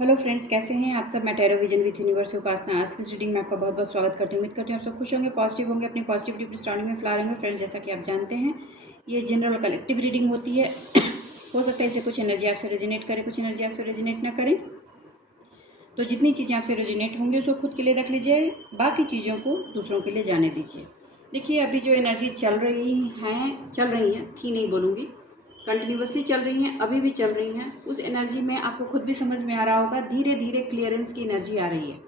Hello friends, कैसे हैं आप सब। मैं टैरो विजन विथ यूनिवर्स उपासना आज की इस रीडिंग में आपका बहुत बहुत स्वागत करती हूँ। उम्मीद करती हूँ आप सब खुश होंगे, पॉजिटिव होंगे, अपनी पॉजिटिविटी अपनी सराउंडिंग में फैला होंगे। फ्रेंड्स, जैसा कि आप जानते हैं ये जनरल और कलेक्टिव रीडिंग होती है। हो सकता है इसे कुछ एनर्जी आपसे रेजोनेट करे, कुछ एनर्जी आपसे रेजोनेट ना करें। तो जितनी चीज़ें आपसे रेजोनेट होंगी उसको खुद के लिए रख लीजिए, बाकी चीज़ों को दूसरों के लिए जाने दीजिए। देखिए, अभी जो एनर्जी चल रही हैं थी नहीं बोलूँगी, कंटिन्यूसली चल रही हैं, अभी भी चल रही हैं। उस एनर्जी में आपको खुद भी समझ में आ रहा होगा, धीरे धीरे क्लियरेंस की एनर्जी आ रही है।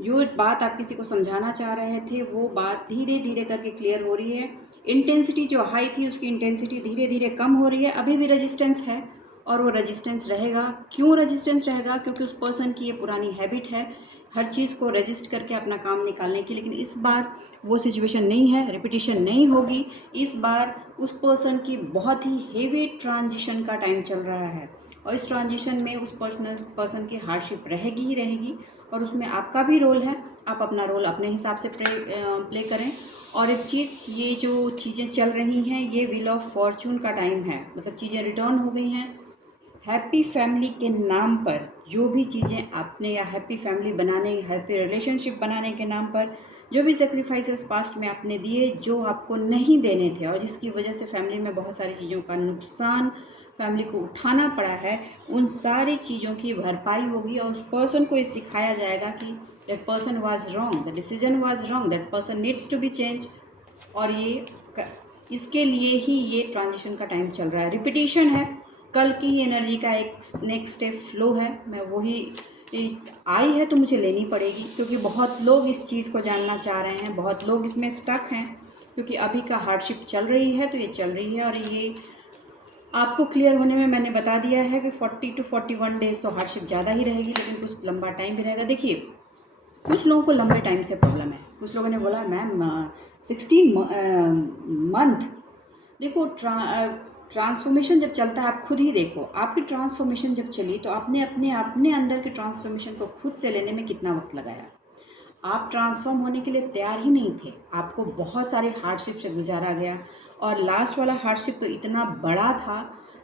जो बात आप किसी को समझाना चाह रहे थे वो बात धीरे धीरे करके क्लियर हो रही है। इंटेंसिटी जो हाई थी उसकी इंटेंसिटी धीरे धीरे कम हो रही है। अभी भी रेजिस्टेंस है और वो रेजिस्टेंस रहेगा। क्यों रेजिस्टेंस रहेगा? क्योंकि उस पर्सन की ये पुरानी हैबिट है हर चीज़ को रजिस्ट करके अपना काम निकालने की। लेकिन इस बार वो सिचुएशन नहीं है, रिपीटिशन नहीं होगी। इस बार उस पर्सन की बहुत ही हेवी ट्रांजिशन का टाइम चल रहा है और इस ट्रांजिशन में उस पर्सन की हार्डशिप रहेगी ही रहेगी और उसमें आपका भी रोल है। आप अपना रोल अपने हिसाब से प्ले करें। और एक चीज़, ये जो चीज़ें चल रही हैं ये व्हील ऑफ फॉर्चून का टाइम है, मतलब चीज़ें रिटर्न हो गई हैं। हैप्पी फैमिली के नाम पर जो भी चीज़ें आपने, या हैप्पी फैमिली बनाने, हैप्पी रिलेशनशिप बनाने के नाम पर जो भी सेक्रीफाइसेस पास्ट में आपने दिए, जो आपको नहीं देने थे और जिसकी वजह से फैमिली में बहुत सारी चीज़ों का नुकसान फैमिली को उठाना पड़ा है, उन सारी चीज़ों की भरपाई होगी और उस पर्सन को ये सिखाया जाएगा कि that person was wrong, the decision was wrong, that person needs to be change. और इसके लिए ही ये ट्रांजिशन का टाइम चल रहा है। रिपीटिशन है, कल की ही एनर्जी का एक नेक्स्ट स्टेप फ्लो है। मैं वही आई है तो मुझे लेनी पड़ेगी, क्योंकि बहुत लोग इस चीज़ को जानना चाह रहे हैं, बहुत लोग इसमें स्टक हैं। क्योंकि अभी का हार्डशिप चल रही है तो ये चल रही है और ये आपको क्लियर होने में मैंने बता दिया है कि 40 to 41 डेज तो हार्डशिप ज़्यादा ही रहेगी, लेकिन कुछ लंबा टाइम भी रहेगा। देखिए, कुछ लोगों को लंबे टाइम से प्रॉब्लम है। कुछ लोगों ने बोला मैम 16 मंथ। देखो, ट्रांसफॉर्मेशन जब चलता है, आप खुद ही देखो, आपकी ट्रांसफॉर्मेशन जब चली तो आपने अपने अपने अंदर की ट्रांसफॉर्मेशन को खुद से लेने में कितना वक्त लगाया। आप ट्रांसफॉर्म होने के लिए तैयार ही नहीं थे, आपको बहुत सारे हार्डशिप से गुजारा गया और लास्ट वाला हार्डशिप तो इतना बड़ा था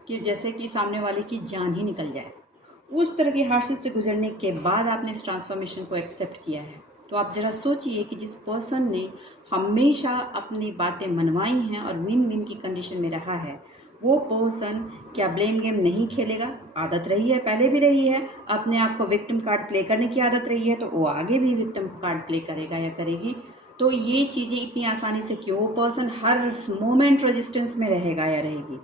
कि जैसे कि सामने वाले की जान ही निकल जाए। उस तरह की हार्डशिप से गुजरने के बाद आपने इस ट्रांसफॉर्मेशन को एक्सेप्ट किया है। तो आप ज़रा सोचिए कि जिस पर्सन ने हमेशा अपनी बातें मनवाई हैं और विन विन की कंडीशन में रहा है, वो पर्सन क्या ब्लेम गेम नहीं खेलेगा? आदत रही है, पहले भी रही है, अपने आप को विक्टिम कार्ड प्ले करने की आदत रही है, तो वो आगे भी विक्टिम कार्ड प्ले करेगा या करेगी। तो ये चीज़ें इतनी आसानी से क्यों? वो पर्सन हर मोमेंट रेजिस्टेंस में रहेगा या रहेगी।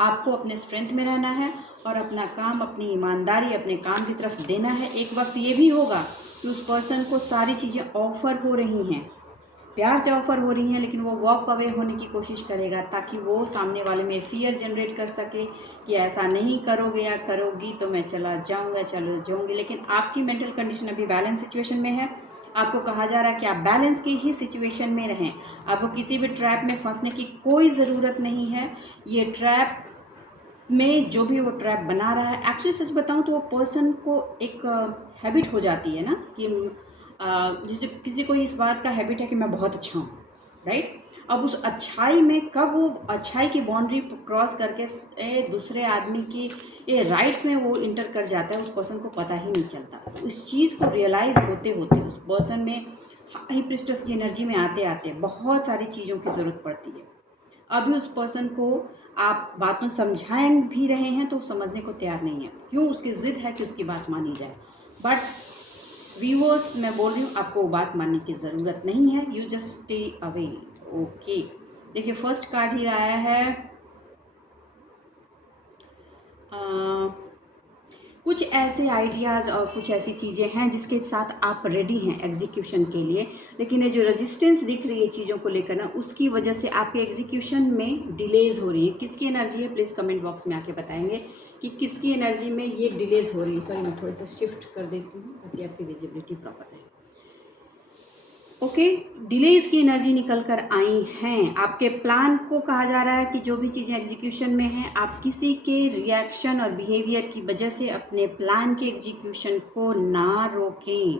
आपको अपने स्ट्रेंथ में रहना है और अपना काम, अपनी ईमानदारी अपने काम की तरफ देना है। एक वक्त ये भी होगा कि उस पर्सन को सारी चीज़ें ऑफ़र हो रही हैं, प्यार से ऑफ़र हो रही हैं, लेकिन वो वॉक अवे होने की कोशिश करेगा ताकि वो सामने वाले में फियर जनरेट कर सके कि ऐसा नहीं करोगे या करोगी तो मैं चला जाऊंगा, चलो जाऊंगी। लेकिन आपकी मेंटल कंडीशन अभी बैलेंस सिचुएशन में है। आपको कहा जा रहा है कि आप बैलेंस की ही सिचुएशन में रहें। आपको किसी भी ट्रैप में फंसने की कोई ज़रूरत नहीं है। ये ट्रैप में जो भी वो ट्रैप बना रहा है, एक्चुअली सच बताऊं तो वो पर्सन को एक हैबिट हो जाती है ना कि जैसे किसी को इस बात का हैबिट है कि मैं बहुत अच्छा हूँ, राइट। अब उस अच्छाई में कब वो अच्छाई की बाउंड्री क्रॉस करके दूसरे आदमी की ये राइट्स में वो इंटर कर जाता है, उस पर्सन को पता ही नहीं चलता। उस चीज़ को रियलाइज़ होते होते उस पर्सन में हाई प्रिस्टस की एनर्जी में आते आते बहुत सारी चीज़ों की ज़रूरत पड़ती है। अभी उस पर्सन को आप बातों समझाएं भी रहे हैं तो समझने को तैयार नहीं है। क्यों? उसकी ज़िद है कि उसकी बात मानी जाए। बट व्यूअर्स, मैं बोल रही हूँ आपको वो बात मानने की ज़रूरत नहीं है। You just stay away. Okay, देखिए, फर्स्ट कार्ड ही आया है कुछ ऐसे आइडियाज़ और कुछ ऐसी चीज़ें हैं जिसके साथ आप रेडी हैं एग्जीक्यूशन के लिए, लेकिन ये जो रेजिस्टेंस दिख रही है चीज़ों को लेकर ना, उसकी वजह से आपके एग्जीक्यूशन में डिलेज हो रही है। किसकी एनर्जी है? प्लीज़ कमेंट बॉक्स में आके बताएंगे कि किसकी एनर्जी में ये डिलेज हो रही है। सॉरी, मैं थोड़ा सा शिफ्ट कर देती हूँ ताकि आपकी विजिबिलिटी प्रॉपर रहे। ओके, डिलेज की एनर्जी निकल कर आई हैं। आपके प्लान को कहा जा रहा है कि जो भी चीज़ें एग्जीक्यूशन में हैं, आप किसी के रिएक्शन और बिहेवियर की वजह से अपने प्लान के एग्जीक्यूशन को ना रोकें।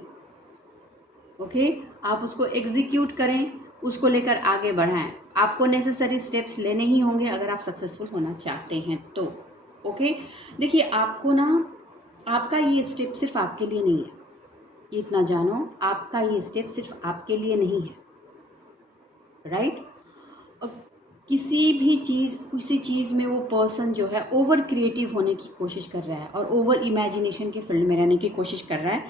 ओके, आप उसको एग्जीक्यूट करें, उसको लेकर आगे बढ़ाएं। आपको नेसेसरी स्टेप्स लेने ही होंगे अगर आप सक्सेसफुल होना चाहते हैं तो। ओके, देखिए, आपको ना आपका ये स्टेप सिर्फ आपके लिए नहीं है, ये इतना जानो, आपका ये स्टेप सिर्फ आपके लिए नहीं है, राइट। किसी चीज़ में वो पर्सन जो है ओवर क्रिएटिव होने की कोशिश कर रहा है और ओवर इमेजिनेशन के फील्ड में रहने की कोशिश कर रहा है,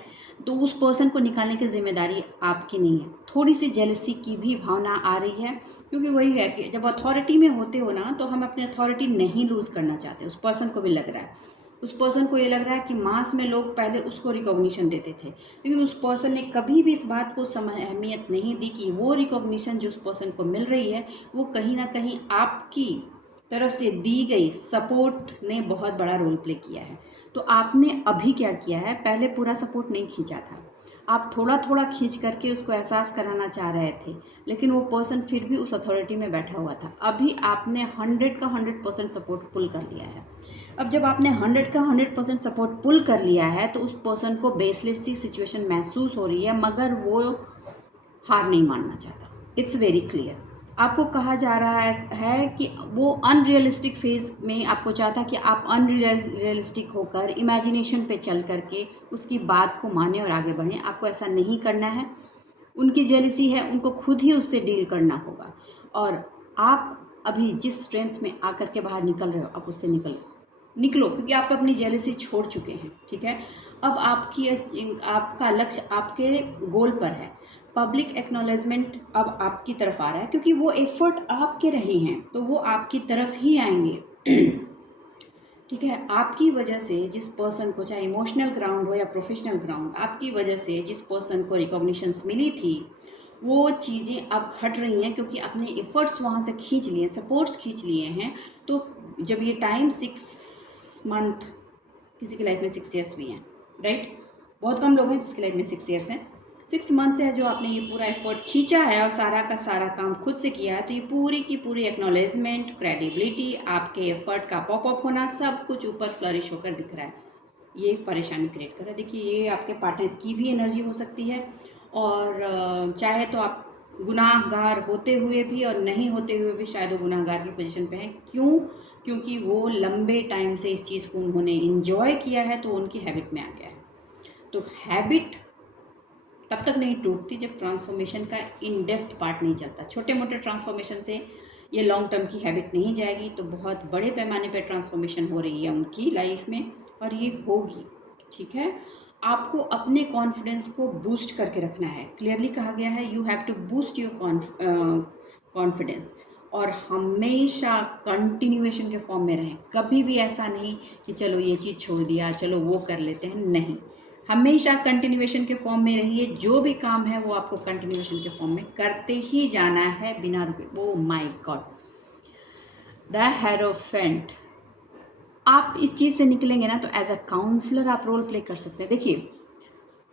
तो उस पर्सन को निकालने की जिम्मेदारी आपकी नहीं है। थोड़ी सी जेलसी की भी भावना आ रही है, क्योंकि वही है कि जब अथॉरिटी में होते हो ना, तो हम अपनी अथॉरिटी नहीं लूज़ करना चाहते। उस पर्सन को भी लग रहा है, उस पर्सन को ये लग रहा है कि मास में लोग पहले उसको रिकॉग्निशन देते थे, लेकिन उस पर्सन ने कभी भी इस बात को अहमियत नहीं दी कि वो रिकॉग्निशन जो उस पर्सन को मिल रही है वो कहीं ना कहीं आपकी तरफ से दी गई सपोर्ट ने बहुत बड़ा रोल प्ले किया है। तो आपने अभी क्या किया है, पहले पूरा सपोर्ट नहीं खींचा था, आप थोड़ा थोड़ा खींच करके उसको एहसास कराना चाह रहे थे, लेकिन वो पर्सन फिर भी उस अथॉरिटी में बैठा हुआ था। अभी आपने 100 का 100% सपोर्ट पुल कर लिया है। अब जब आपने 100 का 100% सपोर्ट पुल कर लिया है, तो उस पर्सन को बेसलेस सी सिचुएशन महसूस हो रही है, मगर वो हार नहीं मानना चाहता। It's very clear. आपको कहा जा रहा है कि वो अनरियलिस्टिक फेज में आपको चाहता कि आप अनरियलिस्टिक होकर इमेजिनेशन पे चल करके उसकी बात को माने और आगे बढ़ें। आपको ऐसा नहीं करना है। उनकी जेलसी है, उनको खुद ही उससे डील करना होगा। और आप अभी जिस स्ट्रेंथ में आकर के बाहर निकल रहे हो, आप उससे निकलो, क्योंकि आप अपनी जेलसी छोड़ चुके हैं, ठीक है। अब आपका लक्ष्य आपके गोल पर है। पब्लिक एक्नॉलेजमेंट अब आपकी तरफ आ रहा है, क्योंकि वो एफर्ट आपके रहे हैं, तो वो आपकी तरफ ही आएंगे। ठीक है, आपकी वजह से जिस पर्सन को, चाहे इमोशनल ग्राउंड हो या प्रोफेशनल ग्राउंड, आपकी वजह से जिस पर्सन को रिकॉग्निशंस मिली थी, वो चीज़ें अब घट रही हैं, क्योंकि अपने एफर्ट्स वहाँ से खींच लिए, सपोर्ट्स खींच लिए हैं। तो जब ये टाइम 6 मंथ, किसी की लाइफ में 6 ईयर्स भी हैं, राइट। बहुत कम लोग हैं जिसकी लाइफ में 6 ईयर्स हैं। 6 मंथ से जो आपने ये पूरा एफर्ट खींचा है और सारा का सारा काम खुद से किया है, तो ये पूरी की पूरी एक्नॉलेजमेंट, क्रेडिबिलिटी, आपके एफर्ट का पॉपअप होना, सब कुछ ऊपर फ्लरिश होकर दिख रहा है। ये परेशानी क्रिएट कर रहा है। देखिए, ये आपके पार्टनर की भी एनर्जी हो सकती है, और चाहे तो आप गुनाहगार होते हुए भी और नहीं होते हुए भी शायद वो गुनाहगार की पोजीशन पे हैं। क्यों? क्योंकि वो लंबे टाइम से इस चीज़ को उन्होंने इंजॉय किया है, तो उनकी हैबिट में आ गया है। तो हैबिट तब तक नहीं टूटती जब ट्रांसफॉर्मेशन का इन डेप्थ पार्ट नहीं चलता। छोटे मोटे ट्रांसफॉर्मेशन से ये लॉन्ग टर्म की हैबिट नहीं जाएगी, तो बहुत बड़े पैमाने पर ट्रांसफॉर्मेशन हो रही है उनकी लाइफ में, और ये होगी, ठीक है। आपको अपने कॉन्फिडेंस को बूस्ट करके रखना है। क्लियरली कहा गया है, you have to boost your confidence, और हमेशा कंटिन्यूएशन के फॉर्म में रहें। कभी भी ऐसा नहीं कि चलो ये चीज़ छोड़ दिया, चलो वो कर लेते हैं, नहीं। हमेशा कंटिन्यूएशन के फॉर्म में रहिए। जो भी काम है वो आपको कंटिन्यूएशन के फॉर्म में करते ही जाना है, बिना रुके। Oh my God, the hierophant. आप इस चीज़ से निकलेंगे ना, तो एज अ काउंसलर आप रोल प्ले कर सकते हैं। देखिए,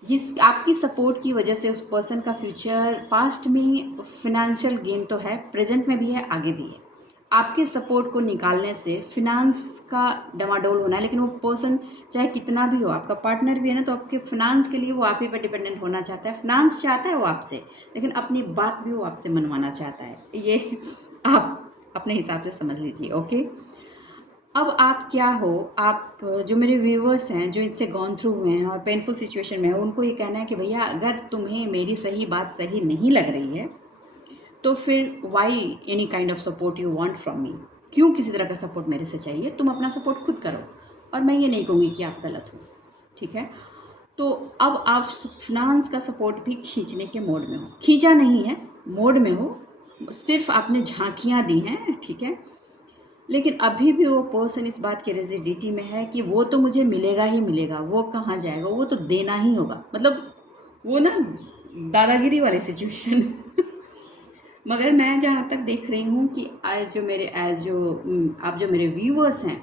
जिस आपकी सपोर्ट की वजह से उस पर्सन का फ्यूचर, पास्ट में फिनेंशियल गेन तो है, प्रेजेंट में भी है, आगे भी है। आपके सपोर्ट को निकालने से फिनांस का डमाडोल होना है, लेकिन वो पर्सन चाहे कितना भी हो, आपका पार्टनर भी है ना, तो आपके फिनांस के लिए वो आप ही पर डिपेंडेंट होना चाहता है। फिनांस चाहता है वो आपसे, लेकिन अपनी बात भी वो आपसे मनवाना चाहता है। ये आप अपने हिसाब से समझ लीजिए, ओके। अब आप क्या हो, आप जो मेरे व्यूवर्स हैं, जो इससे गॉन थ्रू हुए हैं और पेनफुल सिचुएशन में है, उनको ये कहना है कि भैया, अगर तुम्हें मेरी सही बात सही नहीं लग रही है, तो फिर why any kind of support you want from me. क्यों किसी तरह का सपोर्ट मेरे से चाहिए? तुम अपना सपोर्ट खुद करो, और मैं ये नहीं कहूँगी कि आप गलत हो, ठीक है। तो अब आप फिनांस का सपोर्ट भी खींचने के मोड में हो, खींचा नहीं है, मोड में हो, सिर्फ आपने झांकियाँ दी हैं, ठीक है। लेकिन अभी भी वो पर्सन इस बात की रिजिडिटी में है कि वो तो मुझे मिलेगा ही मिलेगा, वो कहाँ जाएगा, वो तो देना ही होगा। मतलब वो ना दादागिरी वाली सिचुएशन। मगर मैं जहाँ तक देख रही हूँ कि आज जो मेरे व्यूवर्स हैं,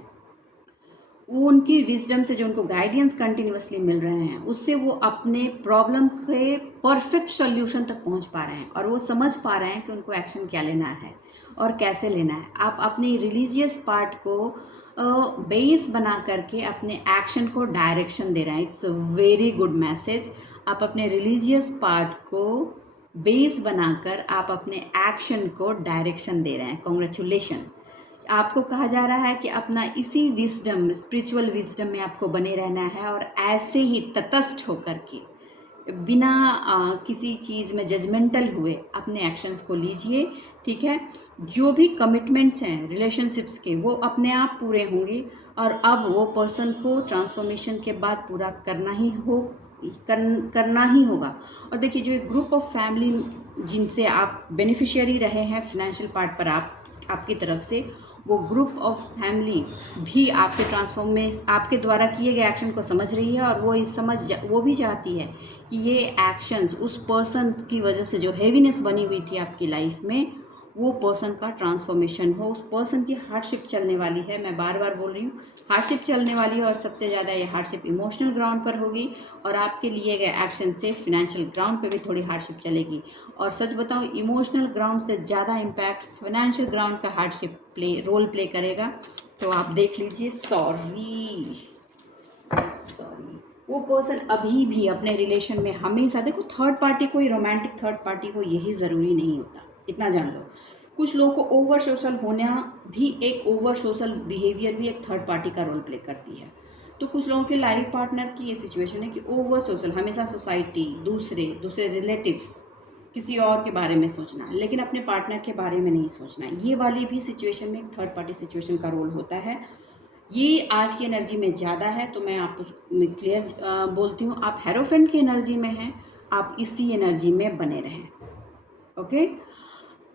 वो उनकी विजडम से, जो उनको गाइडेंस कंटिन्यूसली मिल रहे हैं, उससे वो अपने प्रॉब्लम के परफेक्ट सोल्यूशन तक पहुँच पा रहे हैं, और वो समझ पा रहे हैं कि उनको एक्शन क्या लेना है और कैसे लेना है। आप अपनी रिलीजियस पार्ट को बेस बना करके अपने एक्शन को डायरेक्शन दे रहे हैं। It's a very good message. आप अपने रिलीजियस पार्ट को बेस बनाकर आप अपने एक्शन को डायरेक्शन दे रहे हैं। कॉन्ग्रेचुलेशन। आपको कहा जा रहा है कि अपना इसी विजडम, स्पिरिचुअल विजडम में आपको बने रहना है और ऐसे ही तटस्थ होकर के बिना किसी चीज़ में जजमेंटल हुए अपने एक्शंस को लीजिए, ठीक है। जो भी कमिटमेंट्स हैं रिलेशनशिप्स के वो अपने आप पूरे होंगे और अब वो पर्सन को ट्रांसफॉर्मेशन के बाद पूरा करना ही होगा। और देखिए, जो एक ग्रुप ऑफ फैमिली जिनसे आप बेनिफिशियरी रहे हैं फाइनेंशियल पार्ट पर आपकी तरफ से, वो ग्रुप ऑफ फैमिली भी आपके आपके द्वारा किए गए एक्शन को समझ रही है और वो भी चाहती है कि ये एक्शंस उस पर्सन की वजह से जो हैवीनेस बनी हुई थी आपकी लाइफ में, वो पर्सन का ट्रांसफॉर्मेशन हो। उस पर्सन की हार्डशिप चलने वाली है, मैं बार बार बोल रही हूँ, हार्डशिप चलने वाली है और सबसे ज़्यादा ये हार्डशिप इमोशनल ग्राउंड पर होगी और आपके लिए गए एक्शन से फिनेंशियल ग्राउंड पे भी थोड़ी हार्डशिप चलेगी। और सच बताऊँ, इमोशनल ग्राउंड से ज़्यादा इम्पैक्ट फाइनेंशियल ग्राउंड का हार्डशिप रोल प्ले करेगा। तो आप देख लीजिए। सॉरी, वो पर्सन अभी भी अपने रिलेशन में हमेशा, देखो थर्ड पार्टी, कोई रोमांटिक थर्ड पार्टी को यही ज़रूरी नहीं होता, इतना जान लो। कुछ लोगों को ओवर सोशल होना भी, एक ओवर सोशल बिहेवियर भी एक थर्ड पार्टी का रोल प्ले करती है। तो कुछ लोगों के लाइफ पार्टनर की ये सिचुएशन है कि ओवर सोशल, हमेशा सोसाइटी, दूसरे रिलेटिव्स, किसी और के बारे में सोचना, लेकिन अपने पार्टनर के बारे में नहीं सोचना। ये वाली भी सिचुएशन में एक थर्ड पार्टी सिचुएशन का रोल होता है। ये आज की एनर्जी में ज़्यादा है, तो मैं आपको क्लियर बोलती हूँ, आप हेरोफेंट की एनर्जी में हैं, आप इसी एनर्जी में बने रहें। ओके,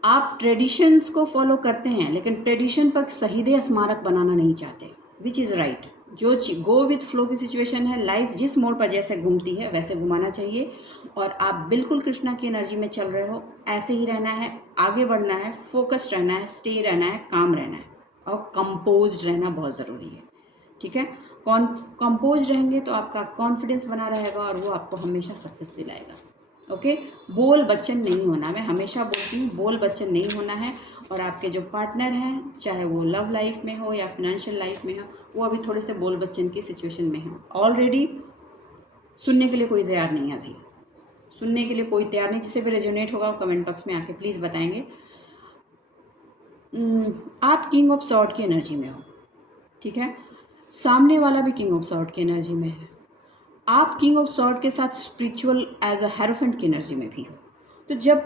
आप ट्रेडिशंस को फॉलो करते हैं लेकिन ट्रेडिशन पर शहीद स्मारक बनाना नहीं चाहते, विच इज़ राइट। जो गो विथ फ्लो की सिचुएशन है, लाइफ जिस मोड़ पर जैसे घूमती है वैसे घुमाना चाहिए और आप बिल्कुल कृष्णा की एनर्जी में चल रहे हो। ऐसे ही रहना है, आगे बढ़ना है, फोकस्ड रहना है, स्टे रहना है, काम रहना है और कंपोज्ड रहना बहुत ज़रूरी है, ठीक है। कंपोज रहेंगे तो आपका कॉन्फिडेंस बना रहेगा और वो आपको हमेशा सक्सेस दिलाएगा। ओके, बोल बच्चन नहीं होना, मैं हमेशा बोलती हूँ, बोल बच्चन नहीं होना है। और आपके जो पार्टनर हैं, चाहे वो लव लाइफ में हो या फाइनेंशियल लाइफ में हो, वो अभी थोड़े से बोल बच्चन की सिचुएशन में हो। ऑलरेडी सुनने के लिए कोई तैयार नहीं है, अभी सुनने के लिए कोई तैयार नहीं। जिसे भी रेजोनेट होगा वो कमेंट बॉक्स में आके प्लीज़ बताएंगे। आप किंग ऑफ सॉर्ड की एनर्जी में हो, ठीक है। सामने वाला भी किंग ऑफ सॉर्ड की एनर्जी में है। आप किंग ऑफ सॉर्ड के साथ स्पिरिचुअल एज अ हेरोफेंट की एनर्जी में भी हो। तो जब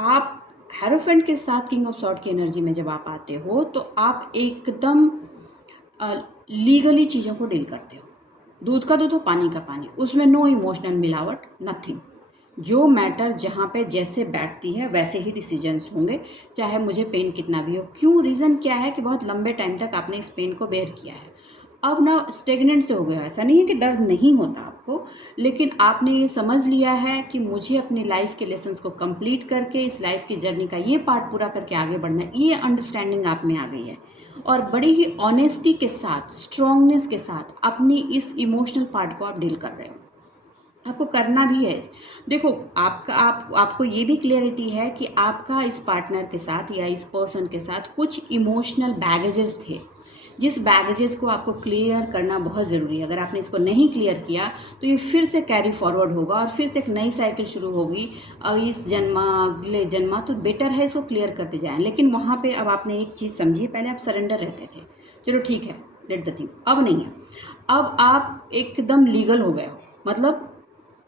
आप हेरोफेंट के साथ किंग ऑफ सॉर्ड की एनर्जी में जब आप आते हो तो आप एकदम लीगली चीज़ों को डील करते हो। दूध का दूध हो, पानी का पानी, उसमें नो इमोशनल मिलावट, नथिंग। जो मैटर जहाँ पे जैसे बैठती है वैसे ही डिसीजंस होंगे, चाहे मुझे पेन कितना भी हो। क्यों? रीज़न क्या है कि बहुत लंबे टाइम तक आपने इस पेन को बेयर किया है। अब ना स्टेगनेंट से हो गया। ऐसा नहीं है कि दर्द नहीं होता आपको, लेकिन आपने ये समझ लिया है कि मुझे अपनी लाइफ के लेसन्स को कंप्लीट करके इस लाइफ की जर्नी का ये पार्ट पूरा करके आगे बढ़ना है। ये अंडरस्टैंडिंग आप में आ गई है और बड़ी ही ऑनेस्टी के साथ, स्ट्रॉन्गनेस के साथ अपनी इस इमोशनल पार्ट को आप डील कर रहे हो। आपको करना भी है। देखो, आपको ये भी क्लियरिटी है कि आपका इस पार्टनर के साथ या इस पर्सन के साथ कुछ इमोशनल बैगेजेस थे, जिस बैगेजेस को आपको क्लियर करना बहुत ज़रूरी है। अगर आपने इसको नहीं क्लियर किया तो ये फिर से कैरी फॉरवर्ड होगा और फिर से एक नई साइकिल शुरू होगी इस जन्मा अगले जन्मा। तो बेटर है इसको क्लियर करते जाएं। लेकिन वहाँ पे अब आपने एक चीज़ समझी, पहले आप सरेंडर रहते थे, चलो ठीक है, लेट द थिंग। अब नहीं है, अब आप एकदम लीगल हो गए हो, मतलब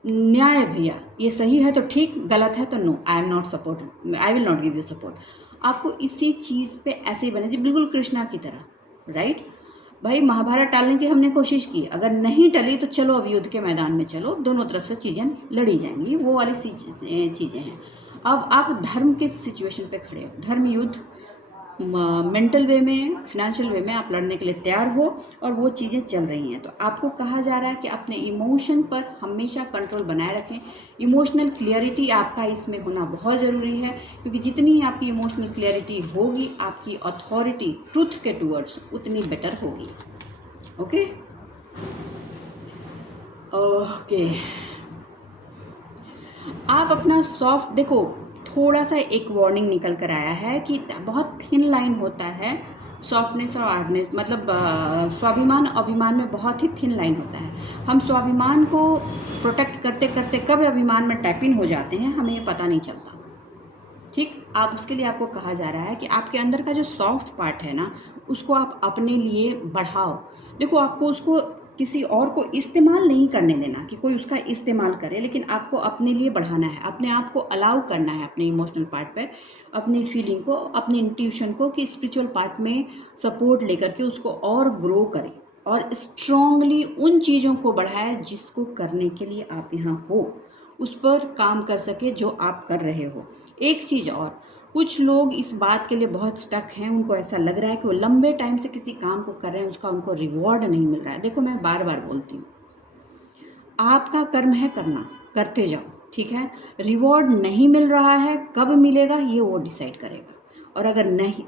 न्याय भैया, ये सही है तो ठीक, गलत है तो no, I am not support, I will not give you support. आपको इसी चीज़ पे ऐसे ही बने जी, बिल्कुल कृष्णा की तरह, राइट। भाई महाभारत टालने की हमने कोशिश की, अगर नहीं टली तो चलो अब युद्ध के मैदान में चलो, दोनों तरफ से चीज़ें लड़ी जाएंगी, वो वाली चीज़ें हैं। अब आप धर्म के सिचुएशन पे खड़े हो, धर्म युद्ध मेंटल वे में, फिनेंशियल वे में आप लड़ने के लिए तैयार हो और वो चीज़ें चल रही हैं। तो आपको कहा जा रहा है कि अपने इमोशन पर हमेशा कंट्रोल बनाए रखें। इमोशनल क्लियरिटी आपका इसमें होना बहुत ज़रूरी है, क्योंकि जितनी ही आपकी इमोशनल क्लियरिटी होगी, आपकी अथॉरिटी ट्रुथ के टूवर्ड्स उतनी बेटर होगी। ओके ओके, आप अपना सॉफ्ट, देखो थोड़ा सा एक वार्निंग निकल कर आया है कि बहुत थिन लाइन होता है सॉफ्टनेस और हार्डनेस, मतलब स्वाभिमान अभिमान में बहुत ही थिन लाइन होता है। हम स्वाभिमान को प्रोटेक्ट करते करते कब अभिमान में टैप इन हो जाते हैं हमें ये पता नहीं चलता। ठीक। आप उसके लिए आपको कहा जा रहा है कि आपके अंदर का जो सॉफ्ट पार्ट है ना, उसको आप अपने लिए बढ़ाओ। देखो, आपको उसको किसी और को इस्तेमाल नहीं करने देना कि कोई उसका इस्तेमाल करे, लेकिन आपको अपने लिए बढ़ाना है, अपने आप को अलाउ करना है अपने इमोशनल पार्ट पर, अपनी फीलिंग को, अपनी इंट्यूशन को, कि स्पिरिचुअल पार्ट में सपोर्ट लेकर के उसको और ग्रो करें और स्ट्रांगली उन चीज़ों को बढ़ाएं जिसको करने के लिए आप यहाँ हो, उस पर काम कर सके जो आप कर रहे हो। एक चीज़ और, कुछ लोग इस बात के लिए बहुत स्टक हैं, उनको ऐसा लग रहा है कि वो लंबे टाइम से किसी काम को कर रहे हैं, उसका उनको रिवॉर्ड नहीं मिल रहा है। देखो, मैं बार बार बोलती हूँ, आपका कर्म है करना, करते जाओ, ठीक है। रिवॉर्ड नहीं मिल रहा है, कब मिलेगा ये वो डिसाइड करेगा। और अगर नहीं,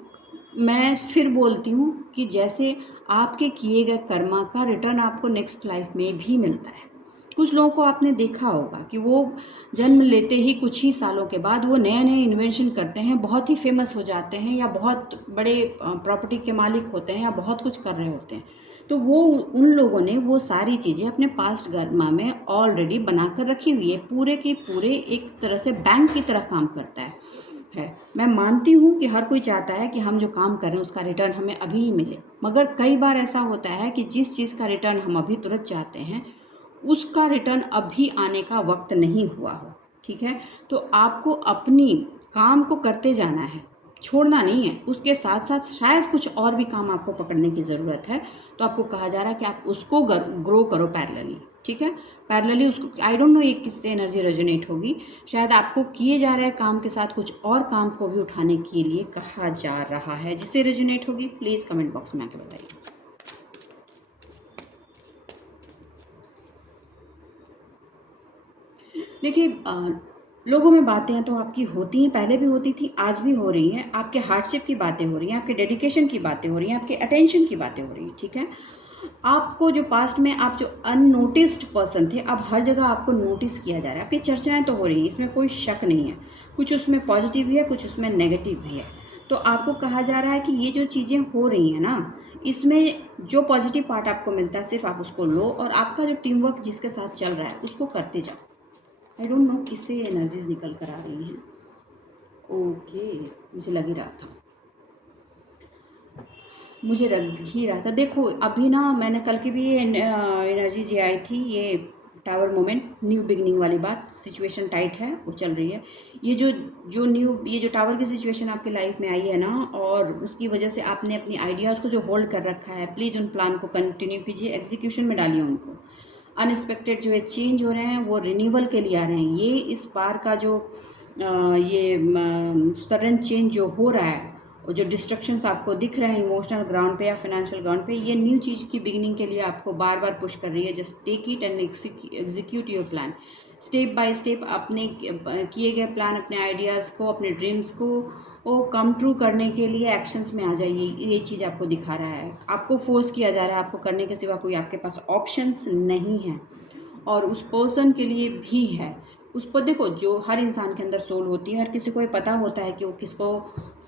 मैं फिर बोलती हूँ कि जैसे आपके किए गए कर्मा का रिटर्न आपको नेक्स्ट लाइफ में भी मिलता है। कुछ लोगों को आपने देखा होगा कि वो जन्म लेते ही कुछ ही सालों के बाद वो नए नए इन्वेंशन करते हैं, बहुत ही फेमस हो जाते हैं, या बहुत बड़े प्रॉपर्टी के मालिक होते हैं, या बहुत कुछ कर रहे होते हैं। तो वो उन लोगों ने वो सारी चीज़ें अपने पास्ट कर्मा में ऑलरेडी बना कर रखी हुई है। पूरे के पूरे एक तरह से बैंक की तरह काम करता है। मैं मानती हूँ कि हर कोई चाहता है कि हम जो काम कर रहे हैं उसका रिटर्न हमें अभी ही मिले, मगर कई बार ऐसा होता है कि जिस चीज़ का रिटर्न हम अभी तुरंत चाहते हैं उसका रिटर्न अभी आने का वक्त नहीं हुआ हो, ठीक है। तो आपको अपनी काम को करते जाना है, छोड़ना नहीं है। उसके साथ साथ शायद कुछ और भी काम आपको पकड़ने की ज़रूरत है, तो आपको कहा जा रहा है कि आप उसको ग्रो करो पैरेलली, ठीक है। पैरेलली उसको, आई डोंट नो ये किससे एनर्जी रेजोनेट होगी, शायद आपको किए जा रहे काम के साथ कुछ और काम को भी उठाने के लिए कहा जा रहा है। जिससे रेजोनेट होगी प्लीज़ कमेंट बॉक्स में आके बताइए। देखिए, लोगों में बातें तो आपकी होती हैं, पहले भी होती थी, आज भी हो रही हैं। आपके हार्डशिप की बातें हो रही हैं, आपके डेडिकेशन की बातें हो रही हैं, आपके अटेंशन की बातें हो रही हैं, ठीक है। आपको जो पास्ट में आप जो अननोटिस्ड पर्सन थे, अब हर जगह आपको नोटिस किया जा रहा है। आपकी चर्चाएं तो हो रही हैं, इसमें कोई शक नहीं है। कुछ उसमें पॉजिटिव भी है, कुछ उसमें नेगेटिव भी है। तो आपको कहा जा रहा है कि ये जो चीज़ें हो रही हैं ना, इसमें जो पॉजिटिव पार्ट आपको मिलता है सिर्फ आप उसको लो, और आपका जो टीम वर्क जिसके साथ चल रहा है उसको करते जाओ। आई डोंट नो किससे एनर्जीज निकल कर आ रही हैं। ओके, मुझे लग ही रहा था, मुझे लग ही रहा था। देखो, अभी ना मैंने कल की भी एनर्जीज ये आई थी, ये टावर मोमेंट, न्यू बिगनिंग वाली बात, सिचुएशन टाइट है, वो चल रही है। ये जो टावर की सिचुएशन आपकी लाइफ में आई है ना, और उसकी वजह से आपने अपनी आइडियाज़ को जो होल्ड कर रखा है, प्लीज़ उन प्लान को कंटिन्यू कीजिए, एग्जीक्यूशन में डालिए उनको। अनएक्सपेक्टेड जो है चेंज हो रहे हैं, वो रिन्यूअल के लिए आ रहे हैं। ये इस बार का जो ये सडन चेंज जो हो रहा है, और जो डिस्ट्रक्शंस आपको दिख रहे हैं इमोशनल ग्राउंड पे या फाइनेंशियल ग्राउंड पे, ये न्यू चीज़ की बिगिनिंग के लिए आपको बार बार पुश कर रही है। Just take it and execute your plan, step by step. अपने किए गए प्लान, अपने आइडियाज़ को, अपने ड्रीम्स को वो कम ट्रू करने के लिए एक्शंस में आ जाइए। ये चीज़ आपको दिखा रहा है, आपको फोर्स किया जा रहा है, आपको करने के सिवा कोई आपके पास ऑप्शंस नहीं है। और उस पर्सन के लिए भी है, उस पर देखो, जो हर इंसान के अंदर सोल होती है, हर किसी को ये पता होता है कि वो किसको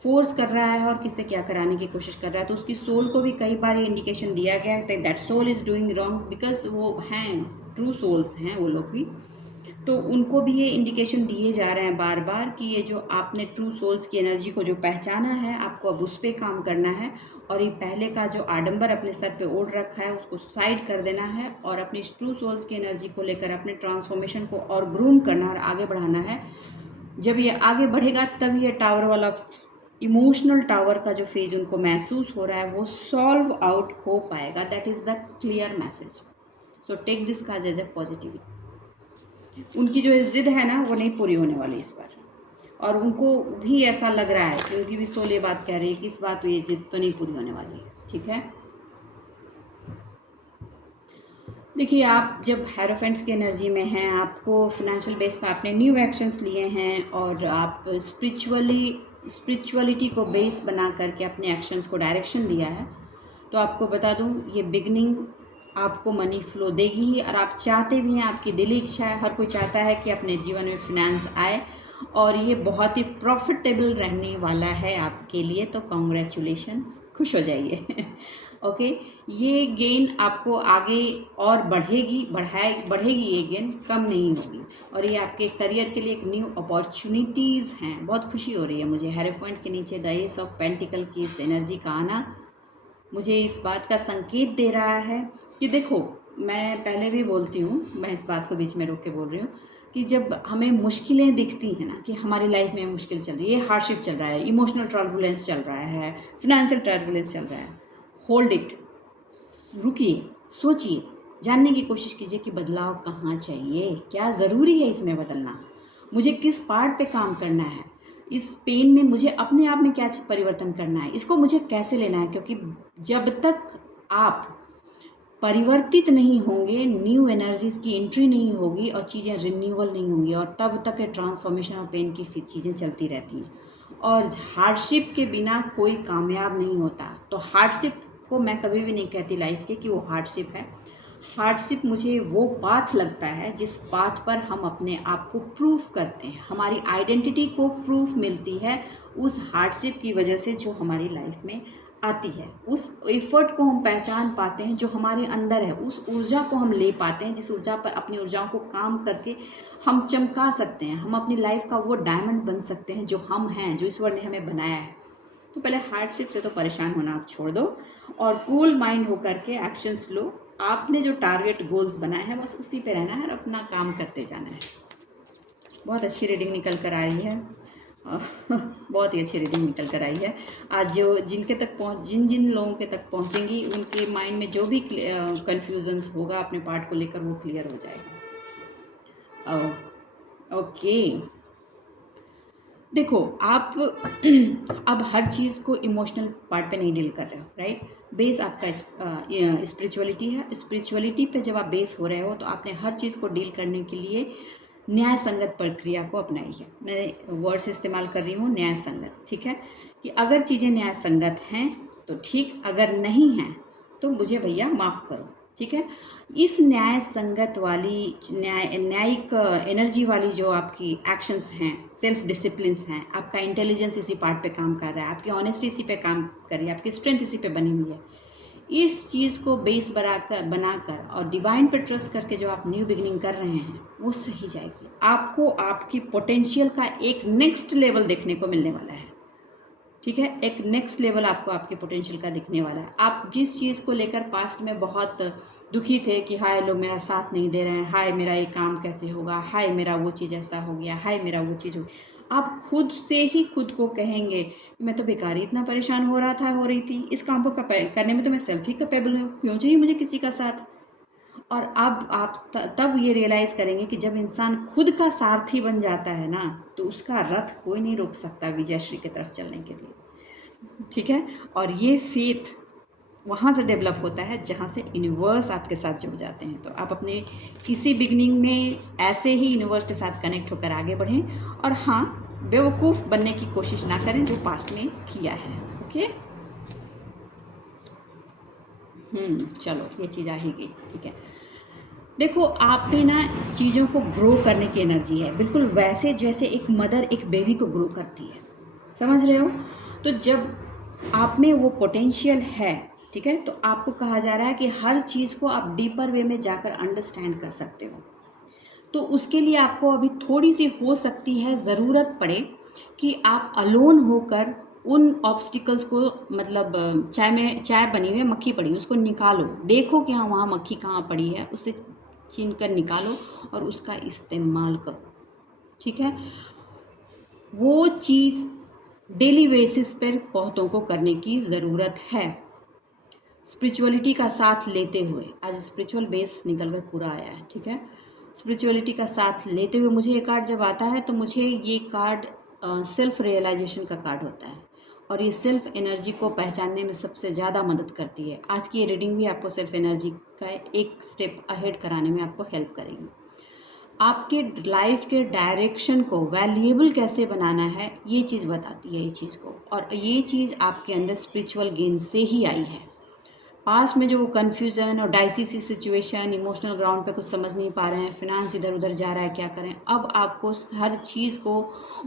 फोर्स कर रहा है और किससे क्या कराने की कोशिश कर रहा है। तो उसकी सोल को भी कई बार ये इंडिकेशन दिया गया है that soul is doing wrong, because वो हैं, ट्रू सोल्स हैं वो लोग भी। तो उनको भी ये इंडिकेशन दिए जा रहे हैं बार बार कि ये जो आपने ट्रू सोल्स की एनर्जी को जो पहचाना है, आपको अब उस पर काम करना है, और ये पहले का जो आडंबर अपने सर पे ओढ़ रखा है उसको साइड कर देना है, और अपनी ट्रू सोल्स की एनर्जी को लेकर अपने ट्रांसफॉर्मेशन को और ग्रूम करना और आगे बढ़ाना है। जब ये आगे बढ़ेगा तब ये टावर वाला इमोशनल टावर का जो फेज उनको महसूस हो रहा है वो सॉल्व आउट हो पाएगा। That is the clear message. So take this cause as a positivity. उनकी जो जिद है ना, वो नहीं पूरी होने वाली इस बार, और उनको भी ऐसा लग रहा है कि उनकी भी सोल ये बात कह रही है कि इस बात तो ये जिद तो नहीं पूरी होने वाली है, ठीक है। देखिए, आप जब हेरोफेंट्स की एनर्जी में हैं, आपको फिनेंशियल बेस पर आपने न्यू एक्शंस लिए हैं, और आप स्पिरिचुअलिटी को बेस बना करके अपने एक्शंस को डायरेक्शन दिया है, तो आपको बता दूं, ये बिगनिंग आपको मनी फ्लो देगी ही। और आप चाहते भी हैं, आपकी दिली इच्छा है, हर कोई चाहता है कि अपने जीवन में फिनेंस आए, और ये बहुत ही प्रॉफिटेबल रहने वाला है आपके लिए। तो कॉन्ग्रेचुलेशंस, खुश हो जाइए। ओके, ये गेन आपको आगे और बढ़ेगी, ये गेन कम नहीं होगी। और ये आपके करियर के लिए एक न्यू अपॉर्चुनिटीज़ हैं। बहुत खुशी हो रही है मुझे हेरोफेंट के नीचे द एस ऑफ पेंटिकल की इस एनर्जी का आना मुझे इस बात का संकेत दे रहा है कि देखो, मैं पहले भी बोलती हूँ, मैं इस बात को बीच में रोक के बोल रही हूँ कि जब हमें मुश्किलें दिखती हैं ना, कि हमारी लाइफ में मुश्किल चल रही है, हार्डशिप चल रहा है, इमोशनल टर्बुलेंस चल रहा है, फिनेंशियल टर्बुलेंस चल रहा है, होल्ड इट, रुकिए, सोचिए, जानने की कोशिश कीजिए कि बदलाव कहाँ चाहिए, क्या ज़रूरी है इसमें बदलना, मुझे किस पार्ट पे काम करना है, इस पेन में मुझे अपने आप में क्या परिवर्तन करना है, इसको मुझे कैसे लेना है। क्योंकि जब तक आप परिवर्तित नहीं होंगे, न्यू एनर्जीज़ की एंट्री नहीं होगी और चीज़ें रिन्यूअल नहीं होंगी, और तब तक ट्रांसफॉर्मेशन और पेन की चीज़ें चलती रहती हैं। और हार्डशिप के बिना कोई कामयाब नहीं होता। तो हार्डशिप को मैं कभी भी नहीं कहती लाइफ के कि वो हार्डशिप है। हार्डशिप मुझे वो पाथ लगता है जिस पाथ पर हम अपने आप को प्रूफ करते हैं, हमारी आइडेंटिटी को प्रूफ मिलती है उस हार्डशिप की वजह से जो हमारी लाइफ में आती है। उस एफर्ट को हम पहचान पाते हैं जो हमारे अंदर है, उस ऊर्जा को हम ले पाते हैं जिस ऊर्जा पर अपनी ऊर्जाओं को काम करके हम चमका सकते हैं, हम अपनी लाइफ का वो डायमंड बन सकते हैं जो हम हैं, जो ईश्वर ने हमें बनाया है। तो पहले हार्डशिप से तो परेशान होना आप छोड़ दो और कूल माइंड होकर के एक्शंस लो। आपने जो टारगेट गोल्स बनाए हैं बस उसी पे रहना है और अपना काम करते जाना है। बहुत अच्छी रीडिंग निकल कर आई है, बहुत ही अच्छी रीडिंग निकल कर आई है। आज जो जिन लोगों के तक पहुंचेंगी उनके माइंड में जो भी कन्फ्यूजन्स होगा अपने पार्ट को लेकर वो क्लियर हो जाएगा। ओके, देखो आप अब हर चीज़ को इमोशनल पार्ट पे नहीं डील कर रहे हो, राइट। बेस आपका स्पिरिचुअलिटी है। स्पिरिचुअलिटी पे जब आप बेस हो रहे हो तो आपने हर चीज़ को डील करने के लिए न्याय संगत प्रक्रिया को अपनाई है। मैं वर्ड्स इस्तेमाल कर रही हूँ न्याय संगत, ठीक है, कि अगर चीज़ें न्याय संगत हैं तो ठीक, अगर नहीं हैं तो मुझे भैया माफ़ करो, ठीक है। इस न्याय संगत वाली न्यायिक एनर्जी वाली जो आपकी एक्शंस हैं, सेल्फ डिसिप्लिन्स हैं, आपका इंटेलिजेंस इसी पार्ट पे काम कर रहा है, आपकी ऑनेस्टी इसी पे काम कर रही है, आपकी स्ट्रेंथ इसी पे बनी हुई है। इस चीज़ को बेस बनाकर और डिवाइन पर ट्रस्ट करके जो आप न्यू बिगिनिंग कर रहे हैं वो सही जाएगी। आपको आपकी पोटेंशियल का एक नेक्स्ट लेवल देखने को मिलने वाला है, ठीक है। एक नेक्स्ट लेवल आपको आपके पोटेंशियल का दिखने वाला है। आप जिस चीज़ को लेकर पास्ट में बहुत दुखी थे कि हाय लोग मेरा साथ नहीं दे रहे हैं, हाय मेरा ये काम कैसे होगा, हाय मेरा वो चीज़ ऐसा हो गया, हाय मेरा वो चीज़ हो, आप खुद से ही खुद को कहेंगे कि मैं तो बेकार ही इतना परेशान हो रही थी, इस काम को करने में तो मैं सेल्फ ही कैपेबल हूँ, क्यों चाहिए मुझे किसी का साथ। और अब आप तब ये रियलाइज़ करेंगे कि जब इंसान खुद का सारथी बन जाता है ना तो उसका रथ कोई नहीं रोक सकता विजय श्री की तरफ चलने के लिए, ठीक है। और ये फेथ वहाँ से डेवलप होता है जहाँ से यूनिवर्स आपके साथ जुड़ जाते हैं। तो आप अपने किसी बिगनिंग में ऐसे ही यूनिवर्स के साथ कनेक्ट होकर आगे बढ़ें और हाँ, बेवकूफ़ बनने की कोशिश ना करें जो पास्ट में किया है। ओके, चलो ये चीज़ आ ही गई, ठीक है। देखो आप में ना चीज़ों को ग्रो करने की एनर्जी है, बिल्कुल वैसे जैसे एक मदर एक बेबी को ग्रो करती है, समझ रहे हो। तो जब आप में वो पोटेंशियल है, ठीक है, तो आपको कहा जा रहा है कि हर चीज़ को आप डीपर वे में जाकर अंडरस्टैंड कर सकते हो। तो उसके लिए आपको अभी थोड़ी सी हो सकती है ज़रूरत पड़े कि आप अलोन होकर उन ऑब्स्टिकल्स को, मतलब चाय बनी हुई है, मक्खी पड़ी है, उसको निकालो, देखो कि हाँ वहाँ मक्खी कहाँ पड़ी है, उसे छीन कर निकालो और उसका इस्तेमाल करो, ठीक है। वो चीज़ डेली बेसिस पर बहुतों को करने की ज़रूरत है, स्पिरिचुअलिटी का साथ लेते हुए। आज स्पिरिचुअल बेस निकल कर पूरा आया है, ठीक है। स्पिरिचुअलिटी का साथ लेते हुए मुझे ये कार्ड जब आता है तो मुझे ये कार्ड सेल्फ रियलाइजेशन का कार्ड होता है और ये सेल्फ एनर्जी को पहचानने में सबसे ज़्यादा मदद करती है। आज की ये रीडिंग भी आपको सेल्फ एनर्जी का एक स्टेप अहेड कराने में आपको हेल्प करेगी। आपके लाइफ के डायरेक्शन को वैल्यूएबल कैसे बनाना है ये चीज़ बताती है ये चीज़ को, और ये चीज़ आपके अंदर स्पिरिचुअल गेन से ही आई है। पास्ट में जो वो कन्फ्यूज़न और डाइसी सी सिचुएशन, इमोशनल ग्राउंड पे कुछ समझ नहीं पा रहे हैं, फिनांस इधर उधर जा रहा है, क्या करें, अब आपको हर चीज़ को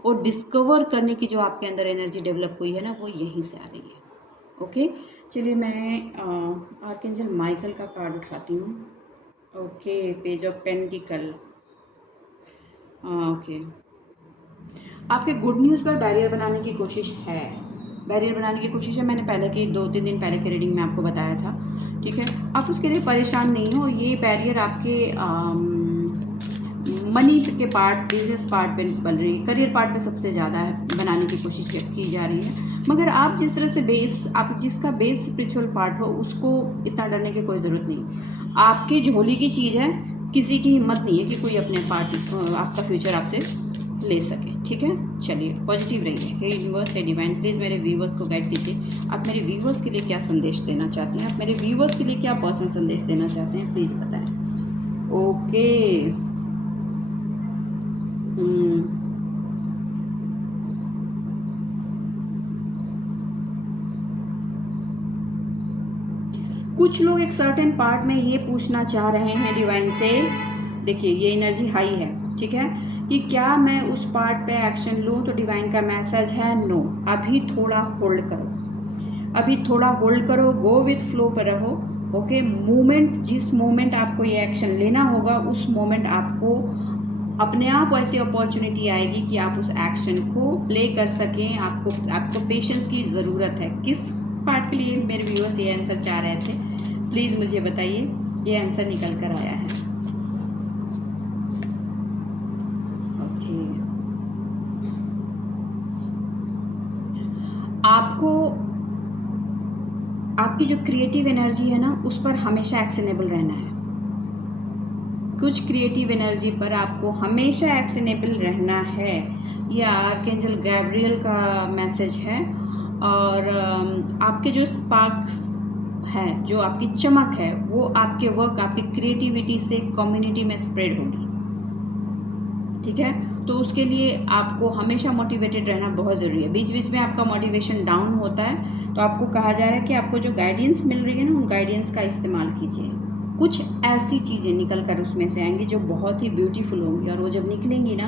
वो डिस्कवर करने की जो आपके अंदर एनर्जी डेवलप हुई है ना वो यहीं से आ रही है। ओके, चलिए मैं आर्कएंजल माइकल का कार्ड उठाती हूँ। Okay, page of pentacle. Okay, आपके गुड न्यूज़ पर बैरियर बनाने की कोशिश है। बैरियर बनाने की कोशिश है, मैंने पहले की 2-3 दिन पहले की रीडिंग में आपको बताया था। ठीक है, आप उसके लिए परेशान नहीं हो। ये बैरियर आपके मनी के पार्ट, बिजनेस पार्ट पे बन रही है, करियर पार्ट पे सबसे ज़्यादा बनाने की कोशिश की जा रही है। मगर आप जिस तरह से आप जिसका बेस स्पिरिचुअल पार्ट हो, उसको इतना डरने की कोई ज़रूरत नहीं। आपकी झोली की चीज़ है, किसी की हिम्मत नहीं है कि कोई अपने आपका फ्यूचर आपसे ले सके। ठीक है, चलिए पॉजिटिव रहिए। हे यूनिवर्स, हे डिवाइन, प्लीज़ मेरे व्यूवर्स को गाइड कीजिए। आप मेरे व्यूवर्स के लिए क्या संदेश देना चाहते हैं, आप मेरे व्यूवर्स के लिए क्या पर्सनल संदेश देना चाहते हैं, प्लीज़ बताएं। ओके, कुछ लोग एक सर्टेन पार्ट में ये पूछना चाह रहे हैं डिवाइन से। देखिए ये एनर्जी हाई है, ठीक है, कि क्या मैं उस पार्ट पे एक्शन लूँ। तो डिवाइन का मैसेज है नो, अभी थोड़ा होल्ड करो, अभी थोड़ा होल्ड करो, गो विथ फ्लो पर रहो। ओके, मोमेंट, जिस मोमेंट आपको ये एक्शन लेना होगा उस मोमेंट आपको अपने आप ऐसी अपॉर्चुनिटी आएगी कि आप उस एक्शन को प्ले कर सकें। आपको पेशेंस की ज़रूरत है। किस पार्ट के लिए मेरे व्यूअर्स ये आंसर चाह रहे थे, प्लीज़ मुझे बताइए। ये आंसर निकल कर आया है। ओके, आपको आपकी जो क्रिएटिव एनर्जी है ना, उस पर हमेशा एक्शनेबल रहना है। कुछ क्रिएटिव एनर्जी पर आपको हमेशा एक्शनेबल रहना है। ये आर्कएंजल गैब्रियल का मैसेज है। और आपके जो स्पार्क्स है, जो आपकी चमक है, वो आपके वर्क, आपकी क्रिएटिविटी से कम्युनिटी में स्प्रेड होगी। ठीक है, तो उसके लिए आपको हमेशा मोटिवेटेड रहना बहुत ज़रूरी है। बीच बीच में आपका मोटिवेशन डाउन होता है, तो आपको कहा जा रहा है कि आपको जो गाइडेंस मिल रही है ना, उन गाइडेंस का इस्तेमाल कीजिए। कुछ ऐसी चीज़ें निकल कर उसमें से आएंगी जो बहुत ही ब्यूटीफुल होंगी, और वो जब निकलेंगी ना,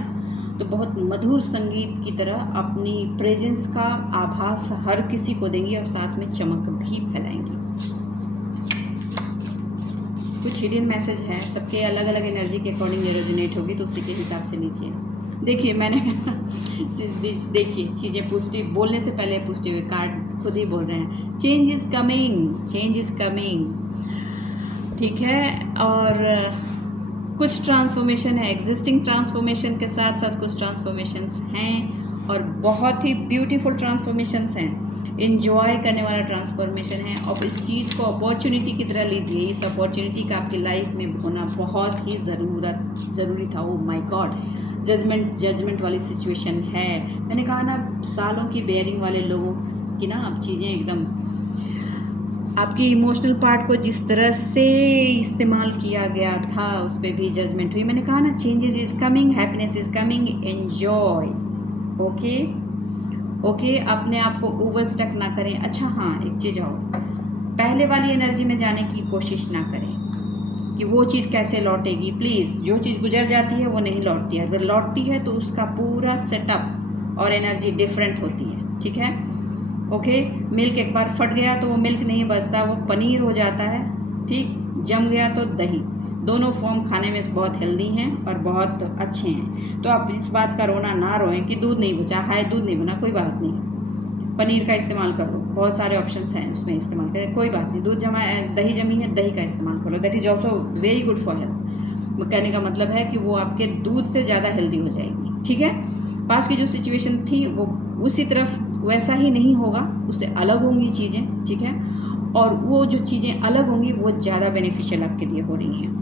तो बहुत मधुर संगीत की तरह अपनी प्रेजेंस का आभास हर किसी को देंगी, और साथ में चमक भी फैलाएंगी। कुछ हिडन मैसेज है, सबके अलग अलग एनर्जी के अकॉर्डिंग रेजोनेट होगी, तो उसी के हिसाब से लीजिए। देखिए मैंने देखिए चीज़ें पॉजिटिव बोलने से पहले पॉजिटिव कार्ड खुद ही बोल रहे हैं। Change is coming, change is coming. ठीक है, और कुछ ट्रांसफॉर्मेशन है, एग्जिस्टिंग ट्रांसफॉर्मेशन के साथ साथ कुछ ट्रांसफॉर्मेशंस हैं, और बहुत ही ब्यूटीफुल ट्रांसफॉर्मेशंस हैं। इन्जॉय करने वाला ट्रांसफॉर्मेशन है, और इस चीज़ को अपॉर्चुनिटी की तरह लीजिए। इस अपॉर्चुनिटी का आपकी लाइफ में होना बहुत ही ज़रूरी था। ओ माय गॉड, जजमेंट वाली सिचुएशन है। मैंने कहा ना, सालों की बेयरिंग वाले लोगों की ना अब चीज़ें एकदम, आपकी इमोशनल पार्ट को जिस तरह से इस्तेमाल किया गया था उस पर भी जजमेंट हुई। मैंने कहा ना, changes is coming, happiness is coming, enjoy. Okay okay, अपने आप को ओवरस्टक ना करें। अच्छा हाँ, एक चीज़ और, पहले वाली एनर्जी में जाने की कोशिश ना करें कि वो चीज़ कैसे लौटेगी। प्लीज़, जो चीज़ गुजर जाती है वो नहीं लौटती है। अगर लौटती है तो उसका पूरा सेटअप और एनर्जी डिफरेंट होती है। ठीक है, ओके। मिल्क एक बार फट गया तो वो मिल्क नहीं बचता, वो पनीर हो जाता है। ठीक, जम गया तो दही। दोनों फॉर्म खाने में बहुत हेल्दी हैं और बहुत अच्छे हैं। तो आप इस बात का रोना ना रोएं कि दूध नहीं बचा, हाय दूध नहीं बना, कोई बात नहीं, पनीर का इस्तेमाल करो, बहुत सारे ऑप्शंस हैं उसमें इस्तेमाल करें, कोई बात नहीं। दूध जमा, दही जमी है, दही का इस्तेमाल करो, that is also very good for health. कहने का मतलब है कि वो आपके दूध से ज़्यादा हेल्दी हो जाएगी। ठीक है, पास की जो सिचुएशन थी वो उसी तरफ वैसा ही नहीं होगा, उससे अलग होंगी चीज़ें। ठीक है, और वो जो चीज़ें अलग होंगी वो ज़्यादा बेनिफिशियल आपके लिए हो रही हैं।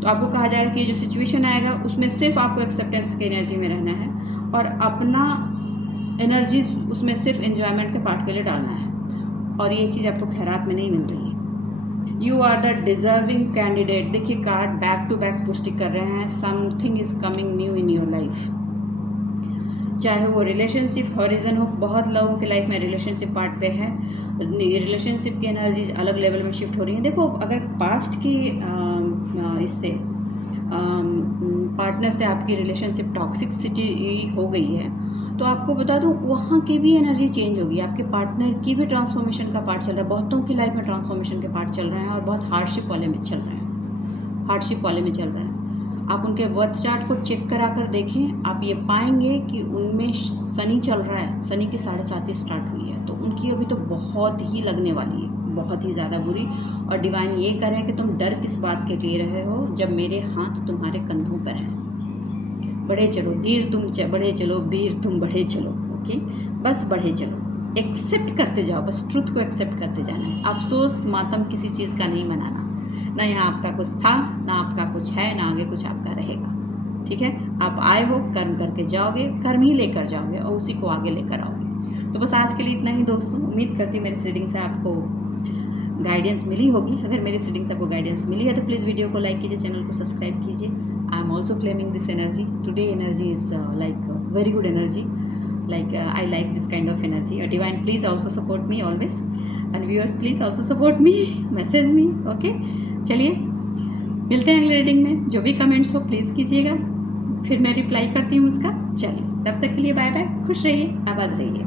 तो आपको कहा जा रहा है कि जो सिचुएशन आएगा उसमें सिर्फ आपको एक्सेप्टेंस की एनर्जी में रहना है, और अपना एनर्जीज उसमें सिर्फ एन्जॉयमेंट के पार्ट के लिए डालना है, और ये चीज़ आपको खैरात में नहीं मिल रही है। You are the deserving candidate. देखिए कार्ड बैक टू बैक पुष्टि कर रहे हैं, something is coming new in your life. चाहे वो रिलेशनशिप हॉरिजन हो, बहुत लोगों की लाइफ में रिलेशनशिप पार्ट पे है, रिलेशनशिप की एनर्जीज अलग लेवल में शिफ्ट हो रही हैं। देखो, अगर पास्ट की इससे पार्टनर से आपकी रिलेशनशिप टॉक्सिसिटी हो गई है, तो आपको बता दूँ वहाँ की भी एनर्जी चेंज होगी, आपके पार्टनर की भी ट्रांसफॉर्मेशन का पार्ट चल रहा है, बहुतों की लाइफ में ट्रांसफॉर्मेशन के पार्ट चल रहे हैं और बहुत हार्डशिप वाले में चल रहे हैं, हार्डशिप वाले में चल रहे हैं। आप उनके बर्थ चार्ट को चेक करा कर देखें, आप ये पाएंगे कि उनमें शनि चल रहा है, शनि की 7.5 स्टार्ट हुई है, तो उनकी अभी तो बहुत ही लगने वाली है, बहुत ही ज़्यादा बुरी। और डिवाइन ये कह रहे हैं कि तुम डर किस बात के ले रहे हो जब मेरे हाथ तुम्हारे कंधों पर हैं। बढ़े चलो धीर तुम बढ़े चलो, वीर तुम बढ़े चलो। ओके, बस बढ़े चलो, एक्सेप्ट करते जाओ, बस ट्रुथ को एक्सेप्ट करते जाना है। अफसोस मातम किसी चीज़ का नहीं मनाना, ना यहाँ आपका कुछ था, ना आपका कुछ है, ना आगे कुछ आपका रहेगा। ठीक है, आप आए हो, कर्म करके जाओगे, कर्म ही लेकर जाओगे और उसी को आगे लेकर आओगे। तो बस आज के लिए इतना ही दोस्तों। उम्मीद करती हूँ मेरी रीडिंग से आपको गाइडेंस मिली होगी। अगर मेरी रीडिंग से आपको गाइडेंस मिली है तो प्लीज़ वीडियो को लाइक कीजिए, चैनल को सब्सक्राइब कीजिए। I am also claiming this energy today. Energy is like very good energy, like I like this kind of energy. Divine, please also support me always, and viewers please also support me, message me. okay, चलिए मिलते हैं अगले reading में। जो भी comments हो please कीजिएगा, फिर मैं रिप्लाई करती हूँ उसका। चलिए तब तक के लिए बाय बाय, खुश रहिए, आबाद रहिए।